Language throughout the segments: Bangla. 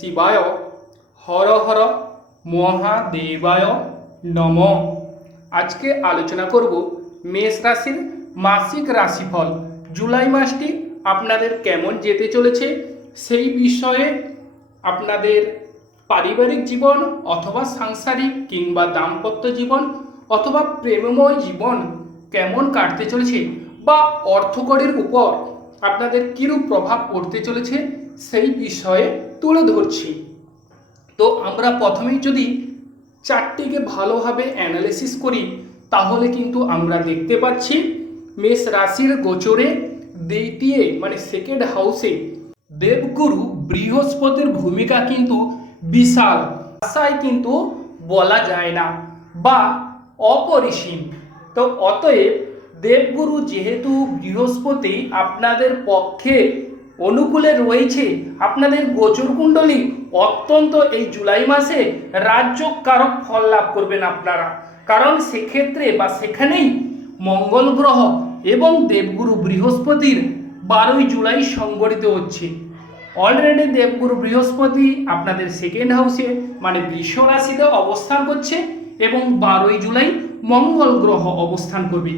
শিবায় হর হর মহাদেবায় নম। আজকে আলোচনা করব মেষ রাশির মাসিক রাশিফল। জুলাই মাসটি আপনাদের কেমন যেতে চলেছে সেই বিষয়ে আপনাদের পারিবারিক জীবন অথবা সাংসারিক কিংবা দাম্পত্য জীবন অথবা প্রেমময় জীবন কেমন কাটতে চলেছে বা অর্থকরের উপর আপনাদের কিরূপ প্রভাব পড়তে চলেছে সেই বিষয়ে তুলে ধরছি। তো আমরা প্রথমেই যদি চারটিকে ভালোভাবে অ্যানালিসিস করি, তাহলে কিন্তু আমরা দেখতে পাচ্ছি মেষ রাশির গোচরে দ্বিতীয় মানে সেকেন্ড হাউসে দেবগুরু বৃহস্পতির ভূমিকা কিন্তু বিশাল। ভাষায় কিন্তু বলা যায় না বা অপরিসীম। তো অতএব দেবগুরু যেহেতু বৃহস্পতি, আপনাদের পক্ষে অনুকূলে রয়েছে। আপনাদের গোচর কুণ্ডলী অত্যন্ত এই জুলাই মাসে রাজ্য কারক ফল লাভ করবেন আপনারা। কারণ সেক্ষেত্রে বা সেখানেই মঙ্গল গ্রহ এবং দেবগুরু বৃহস্পতির বারোই জুলাই সংগঠিত হচ্ছে। অলরেডি দেবগুরু বৃহস্পতি আপনাদের সেকেন্ড হাউসে মানে বৃষ রাশিতে অবস্থান করছে এবং বারোই জুলাই মঙ্গল গ্রহ অবস্থান করবে।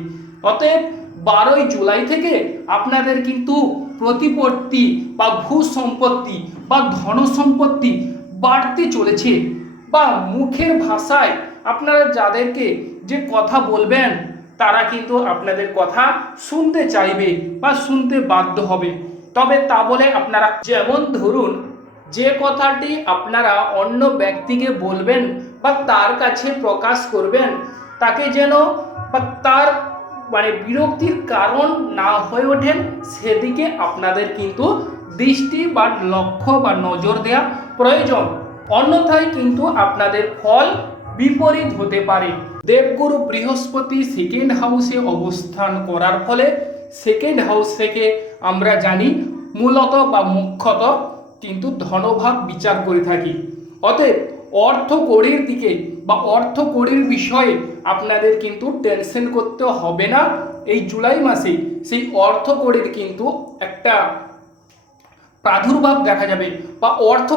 অতএব বারোই জুলাই থেকে আপনাদের কিন্তু প্রতিপত্তি বা ভূ সম্পত্তি বা ধন সম্পত্তি বাড়তে চলেছে বা মুখের ভাষায় আপনারা যাদেরকে যে কথা বলবেন, তারা কিন্তু আপনাদের কথা শুনতে চাইবে বা শুনতে বাধ্য হবে। তবে তা বলে আপনারা যেমন ধরুন, যে কথাটি আপনারা অন্য ব্যক্তিকে বলবেন বা তার কাছে প্রকাশ করবেন, তাকে যেন বা তার মানে বিরক্তির কারণ না হয়ে ওঠেন, সেদিকে আপনাদের কিন্তু দৃষ্টি বা লক্ষ্য বা নজর দেওয়া প্রয়োজন। অন্যথায় কিন্তু আপনাদের ফল বিপরীত হতে পারে। দেবগুরু বৃহস্পতি সেকেন্ড হাউসে অবস্থান করার ফলে সেকেন্ড হাউস থেকে আমরা জানি মূলত বা মুখ্যত কিন্তু ধনভাব বিচার করে থাকি। অতএব অর্থ দিকে বা অর্থ কড়ির বিষয়ে আপনাদের কিন্তু টেনশন করতে হবে না। এই জুলাই মাসে সেই অর্থ কড়ির কিন্তু একটা প্রাদুর্ভাব দেখা যাবে বা অর্থ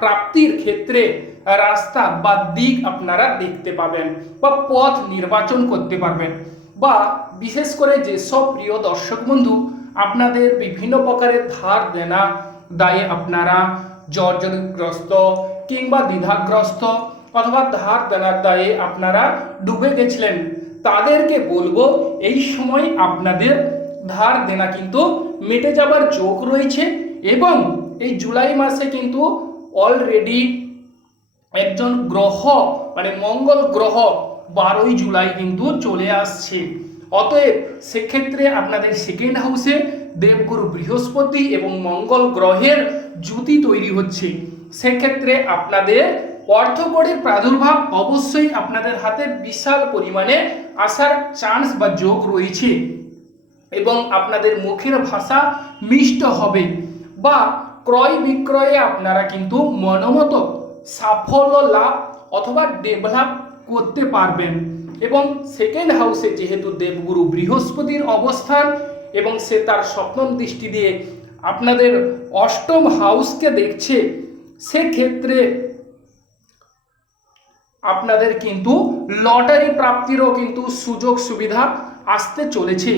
প্রাপ্তির ক্ষেত্রে রাস্তা বা দিক আপনারা দেখতে পাবেন বা পথ নির্বাচন করতে পারবেন। বা বিশেষ করে যেসব প্রিয় দর্শক বন্ধু, আপনাদের বিভিন্ন প্রকারের ধার দেনা দায়ে আপনারা জর্জরিতগ্রস্ত কিংবা দ্বিধাগ্রস্ত অথবা ধার দেনার দায়ে আপনারা ডুবে গেছিলেন। তাদেরকে বলব, এই সময় আপনাদের ধার দেনা কিন্তু মেটে যাবার যোগ রয়েছে এবং এই জুলাই মাসে কিন্তু অলরেডি একজন গ্রহ মানে মঙ্গল গ্রহ বারোই জুলাই কিন্তু চলে আসছে। অতএব সেক্ষেত্রে আপনাদের সেকেন্ড হাউসে দেবগুরু বৃহস্পতি এবং মঙ্গল গ্রহের জুতি তৈরি হচ্ছে। সেক্ষেত্রে আপনাদের অর্থকড়ির প্রাদুর্ভাব অবশ্যই আপনাদের হাতে বিশাল পরিমাণে আসার চান্স বা যোগ রয়েছে এবং আপনাদের মুখের ভাষা মিষ্ট হবে বা ক্রয় বিক্রয়ে আপনারা কিন্তু মনোমত সাফল্য লাভ অথবা ডেভেলপ করতে পারবেন। এবং সেকেন্ড হাউসে যেহেতু দেবগুরু বৃহস্পতির অবস্থান এবং সে তার সপ্তম দৃষ্টি দিয়ে আপনাদের অষ্টম হাউসকে দেখছে, সেক্ষেত্রে আপনাদের কিন্তু লটারি প্রাপ্তিরও কিন্তু সুযোগ সুবিধা আসতে চলেছে।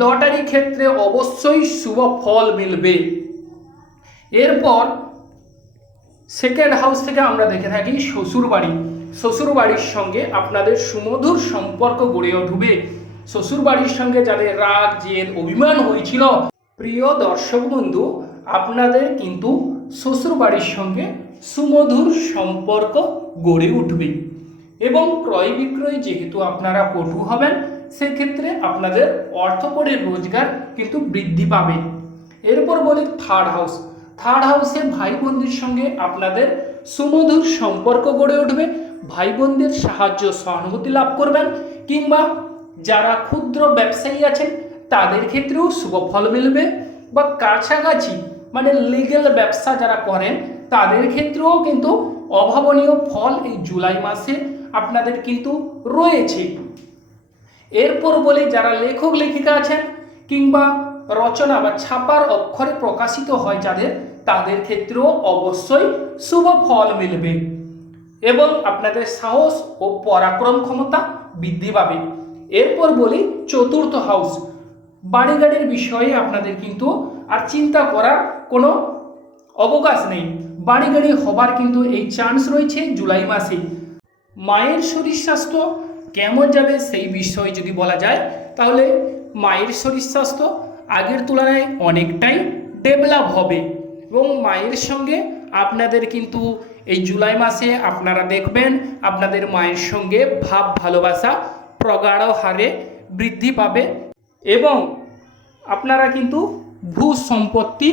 লটারি ক্ষেত্রে অবশ্যই শুভ ফল মিলবে। এরপর সেকেন্ড হাউস থেকে আমরা দেখে থাকি শ্বশুর বাড়ি শ্বশুর বাড়ির সঙ্গে আপনাদের সুমধুর সম্পর্ক গড়ে উঠবে। শ্বশুর বাড়ির সঙ্গে যাদের রাগ, জেদ, অভিমান হয়েছিল, প্রিয় দর্শক বন্ধু, আপনাদের কিন্তু শ্বশুর বাড়ির সঙ্গে সুমধুর সম্পর্ক গড়ে উঠবে। এবং ক্রয় বিক্রয় যেহেতু আপনারা পটু হবেন, সেক্ষেত্রে আপনাদের অর্থকরের রোজগার কিন্তু বৃদ্ধি পাবে। এরপর বলি থার্ড হাউস থার্ড হাউসে ভাই বোনদের সঙ্গে আপনাদের সুমধুর সম্পর্ক গড়ে উঠবে। ভাই বোনদের সাহায্য সহানুভূতি লাভ করবেন কিংবা যারা ক্ষুদ্র ব্যবসায়ী আছেন, তাদের ক্ষেত্রেও শুভ ফল মিলবে। বা কাছাকাছি মানে লিগেল ব্যবসা যারা করেন, তাদের ক্ষেত্রেও কিন্তু অভাবনীয় ফল এই জুলাই মাসে আপনাদের কিন্তু রয়েছে। এরপর বলে যারা লেখক, লেখিকা আছেন কিংবা রচনা বা ছাপার অক্ষরে প্রকাশিত হয় যাদের, তাদের ক্ষেত্রেও অবশ্যই শুভ ফল মিলবে। এবং আপনাদের সাহস ও পরাক্রম ক্ষমতা বৃদ্ধি পাবে। এরপর বলি চতুর্থ হাউস বাড়ি গাড়ির বিষয়ে আপনাদের কিন্তু আর চিন্তা করার কোনো অবকাশ নেই। বাড়ি গাড়ি হবার কিন্তু এই চান্স রয়েছে জুলাই মাসে। মায়ের শরীর স্বাস্থ্য কেমন যাবে সেই বিষয়ে যদি বলা যায়, তাহলে মায়ের শরীর স্বাস্থ্য আগের তুলনায় অনেকটাই ডেভেলপ হবে এবং মায়ের সঙ্গে আপনাদের কিন্তু এই জুলাই মাসে আপনারা দেখবেন আপনাদের মায়ের সঙ্গে ভাব ভালোবাসা, প্রগাঢ় হারে বৃদ্ধি পাবে এবং আপনারা কিন্তু ভূ সম্পত্তি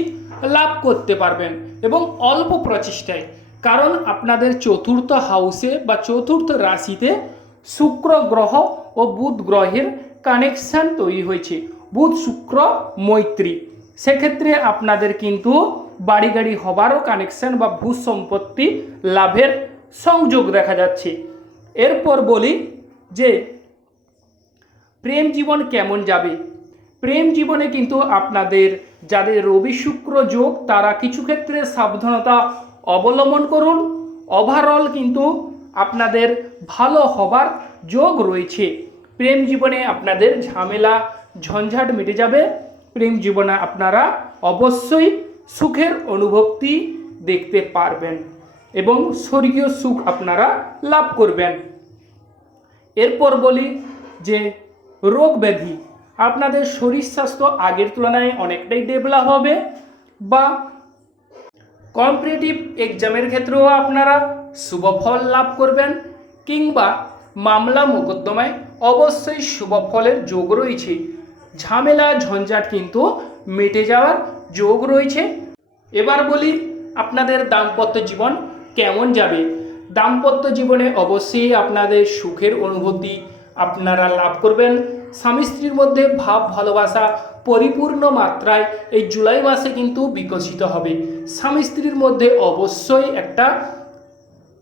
লাভ করতে পারবেন এবং অল্প প্রচেষ্টায়। কারণ আপনাদের চতুর্থ হাউসে বা চতুর্থ রাশিতে শুক্র গ্রহ ও বুধ গ্রহের কানেকশান তৈরি হয়েছে। বুধ শুক্র মৈত্রী। সেক্ষেত্রে আপনাদের কিন্তু বাড়ি গাড়ি হবারও কানেকশান বা ভূ সম্পত্তি লাভের সংযোগ দেখা যাচ্ছে। এরপর বলি যে, প্রেম জীবন কেমন যাবে? প্রেম জীবনে কিন্তু আপনাদের যাদের রবি শুক্র যোগ, তারা কিছু ক্ষেত্রে সাবধানতা অবলম্বন করুন। ওভারঅল কিন্তু আপনাদের ভালো হবার যোগ রয়েছে। প্রেম জীবনে আপনাদের ঝামেলা, ঝঞ্ঝাট মিটে যাবে। প্রেম জীবনে আপনারা অবশ্যই সুখের অনুভূতি দেখতে পারবেন এবং স্বর্গীয় সুখ আপনারা লাভ করবেন। এরপর বলি যে রোগ ব্যাধি আপনাদের শরীর স্বাস্থ্য আগের তুলনায় অনেকটাই ডেভেলপ হবে বা কম্পিটিটিভ এক্সামের ক্ষেত্রেও আপনারা শুভ ফল লাভ করবেন কিংবা মামলা মোকদ্দমায় অবশ্যই শুভ ফলের যোগ রয়েছে। ঝামেলা, ঝঞ্ঝাট কিন্তু মিটে যাওয়ার যোগ রয়েছে। এবার বলি আপনাদের দাম্পত্য জীবন কেমন যাবে? দাম্পত্য জীবনে অবশ্যই আপনাদের সুখের অনুভূতি আপনারা লাভ করবেন। স্বামী স্ত্রীর মধ্যে ভাব, ভালোবাসা পরিপূর্ণ মাত্রায় এই জুলাই মাসে কিন্তু বিকশিত হবে। স্বামী স্ত্রীর মধ্যে অবশ্যই একটা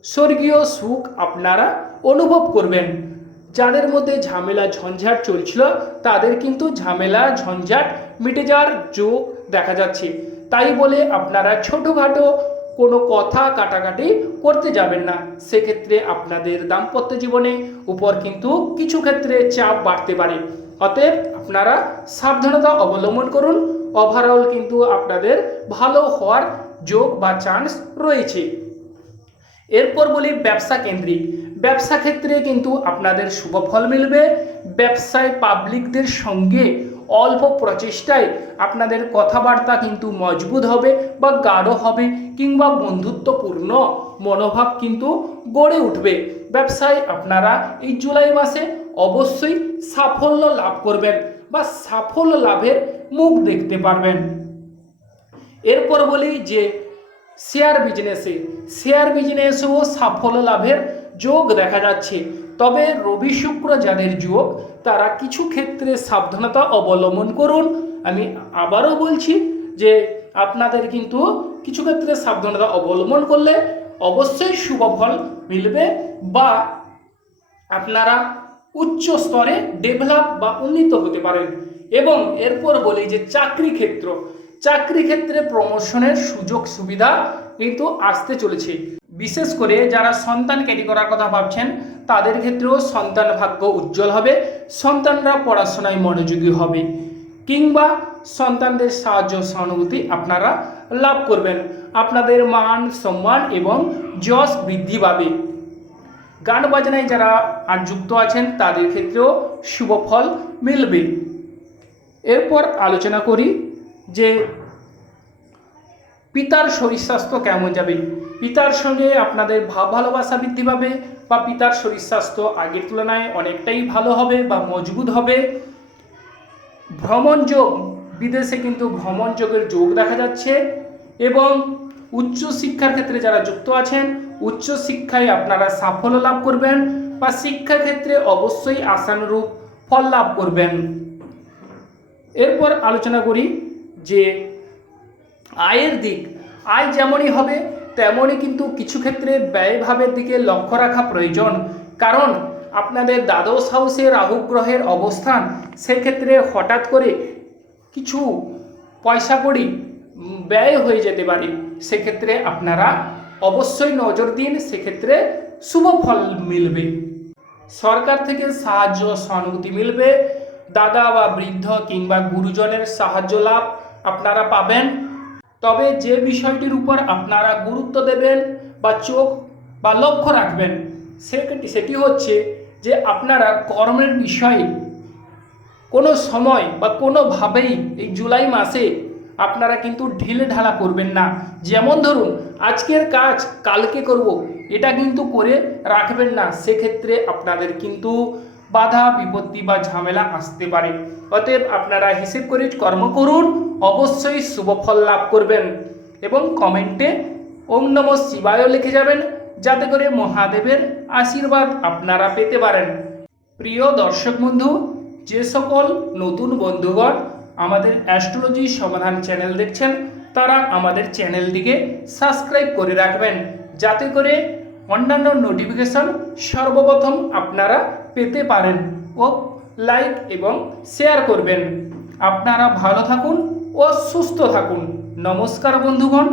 স্বর্গীয় সুখ আপনারা অনুভব করবেন। যাদের মধ্যে ঝামেলা, ঝঞ্ঝাট চলছিল, তাদের কিন্তু ঝামেলা, ঝঞ্ঝাট মিটে যাওয়ার যোগ দেখা যাচ্ছে। তাই বলে আপনারা ছোটোখাটো কোনো কথা কাটাকাটি করতে যাবেন না। সেক্ষেত্রে আপনাদের দাম্পত্য জীবনে উপর কিন্তু কিছু ক্ষেত্রে চাপ বাড়তে পারে। অতএব আপনারা সাবধানতা অবলম্বন করুন। ওভারঅল কিন্তু আপনাদের ভালো হওয়ার যোগ বা চান্স রয়েছে। এরপর বলি ব্যবসা কেন্দ্রিক। ব্যবসা ক্ষেত্রে কিন্তু আপনাদের শুভ ফল মিলবে। ব্যবসায় পাবলিকদের সঙ্গে অল্প প্রচেষ্টায় আপনাদের কথাবার্তা কিন্তু মজবুত হবে বা গাঢ় হবে কিংবা বন্ধুত্বপূর্ণ মনোভাব কিন্তু গড়ে উঠবে। ব্যবসায় আপনারা এই জুলাই মাসে অবশ্যই সাফল্য লাভ করবেন বা সাফল্য লাভের মুখ দেখতে পারবেন। এরপর বলি যে শেয়ার বিজনেসে শেয়ার বিজনেসেও সাফল্য লাভের যোগ দেখা যাচ্ছে। তবে রবি শুক্র যাদের যোগ তারা কিছু ক্ষেত্রে সাবধানতা অবলম্বন করুন। আমি আবারও বলছি যে আপনাদের কিন্তু কিছু ক্ষেত্রে সাবধানতা অবলম্বন করলে অবশ্যই শুভ ফল মিলবে বা আপনারা উচ্চ স্তরে ডেভেলপ বা উন্নীত হতে পারেন। এবং এরপর বলি যে চাকরি ক্ষেত্র। চাকরি ক্ষেত্রে প্রমোশনের সুযোগ সুবিধা কিন্তু আসতে চলেছে। বিশেষ করে যারা সন্তান ক্যারি করার কথা ভাবছেন, তাদের ক্ষেত্রেও সন্তান ভাগ্য উজ্জ্বল হবে, সন্তানরা পড়াশোনায় মনোযোগী হবে, কিংবা সন্তানদের সাহায্য সহানুভূতি আপনারা লাভ করবেন। আপনাদের মান সম্মান এবং যশ বৃদ্ধি পাবে। গান বাজনায় যারা আর যুক্ত আছেন, তাদের ক্ষেত্রেও শুভ ফল মিলবে। এরপর আলোচনা করি যে পিতার শরীর স্বাস্থ্য কেমন যাবে? পিতার সঙ্গে আপনাদের ভাব ভালোবাসা বৃদ্ধি পাবে বা পিতার শরীর স্বাস্থ্য আগের তুলনায় অনেকটাই ভালো হবে বা মজবুত হবে? ভ্রমণ যোগ বিদেশে কিন্তু ভ্রমণ যোগের যোগ দেখা যাচ্ছে এবং উচ্চ শিক্ষার ক্ষেত্রে যারা যুক্ত আছেন উচ্চ শিক্ষায় আপনারা সাফল্য লাভ করবেন বা শিক্ষা ক্ষেত্রে অবশ্যই আশানুরূপ ফল লাভ করবেন। এরপর আলোচনা করি যে আয়ের দিক, আয় যেমনই হবে, তেমনই কিন্তু কিছু ক্ষেত্রে ব্যয়ভাবের দিকে লক্ষ্য রাখা প্রয়োজন। কারণ আপনাদের দ্বাদশ হাউসে রাহু গ্রহের অবস্থান, সেক্ষেত্রে হঠাৎ করে কিছু পয়সা কড়ি ব্যয় হয়ে যেতে পারে। সেক্ষেত্রে আপনারা অবশ্যই নজর দিন, সেক্ষেত্রে শুভ ফল মিলবে। সরকার থেকে সাহায্য, সহানুভূতি মিলবে। দাদা বা বৃদ্ধ কিংবা গুরুজনের সাহায্য লাভ আপনারা পাবেন। তবে যে বিষয়টির উপর আপনারা গুরুত্ব দেবেন বা চোখ বা লক্ষ্য রাখবেন সেটি সেটি হচ্ছে যে আপনারা কর্মের বিষয়ে কোনো সময় বা কোনোভাবেই এই জুলাই মাসে আপনারা কিন্তু ঢিলে ঢালা করবেন না। যেমন ধরুন, আজকের কাজ কালকে করব, এটা কিন্তু করে রাখবেন না। সেক্ষেত্রে আপনাদের কিন্তু বাধা, বিপত্তি বা ঝামেলা আসতে পারে। অতএব আপনারা হিসেব করে কর্ম করুন, অবশ্যই শুভ ফল লাভ করবেন। এবং কমেন্টে ওম নম শিবায় লিখে যাবেন, যাতে করে মহাদেবের আশীর্বাদ আপনারা পেতে পারেন। প্রিয় দর্শক বন্ধু, যে সকল নতুন বন্ধুগণ আমাদের অ্যাস্ট্রোলজি সমাধান চ্যানেল দেখছেন, তারা আমাদের চ্যানেলটিকে সাবস্ক্রাইব করে রাখবেন। যাতে করে অন্যান্য নোটিফিকেশন সর্বপ্রথম আপনারা পেতে পারেন ও লাইক এবং শেয়ার করবেন। আপনারা ভালো থাকুন ও সুস্থ থাকুন। নমস্কার বন্ধুগণ।